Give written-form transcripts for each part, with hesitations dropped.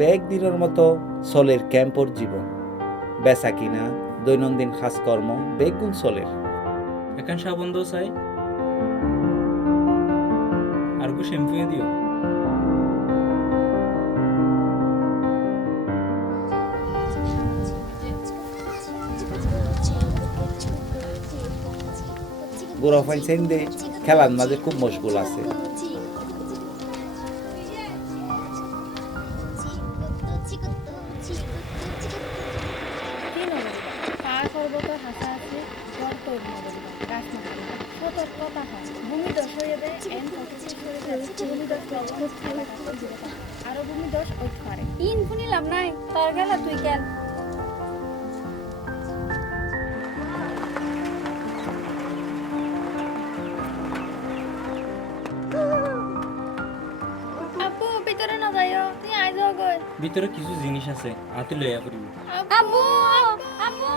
বেগ দিনের মতো চলের ক্যাম্পর জীবন বেচা কিনা দৈনন্দিন কাজকর্ম বেগুন চলের এখন সাবন দো চাই আর কো শ্যাম্পু দিও বুড়ো ফাইন দে খেলার মাঝে খুব মশগুল আছে। আরো ভূমিদশ ওই পারে ইন শুনিলাম নাই তোর গেলা তুই গেল আপু ভিতরে না যাইও তুই আই যাও গই ভিতরে কিছু জিনিস আছে আতে লইয়া করিব আম্মু আম্মু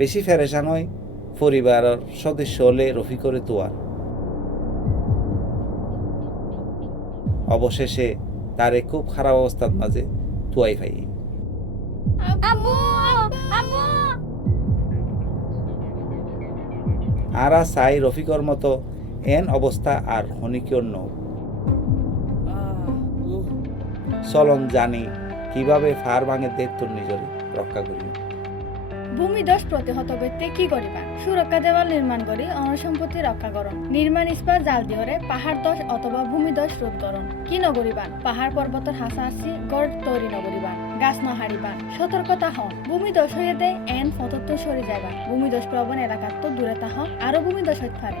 বেশি ফেরেশান হয় পরিবারের সদস্য হলে রফিকরে তোয়ার অবশেষে তারে খুব খারাপ অবস্থার মাঝে তুয়াই ভাই আম্মু আম্মু আরা চাই রফিকর মতো এন অবস্থা আর হনিকিয়র ন চলন জানি কিভাবে ফার ভাঙে দেখত নিজরে রক্ষা করিব। ভূমিদশ প্রতিহত করতে কি করিবা সুরক্ষা দেওয়াল নির্মাণ করি অনসম্পত্তি রক্ষা করণ নির্মাণ ইস্পাত জাল দিহরে পাহাড় দশ অথবা ভূমিদশ রোধ করণ কি নগরিবান পাহাড় পর্বতের হাসাহাসি গড় তৈরি নগরিবান গাছ ন হারিবান সতর্কতা হন ভূমিদশ হইতে এন ৭৫ সরে যাইবা ভূমিদশ প্রবণ এলাকার তো দূরে তাহন আরো ভূমিদশ হইতে পারে।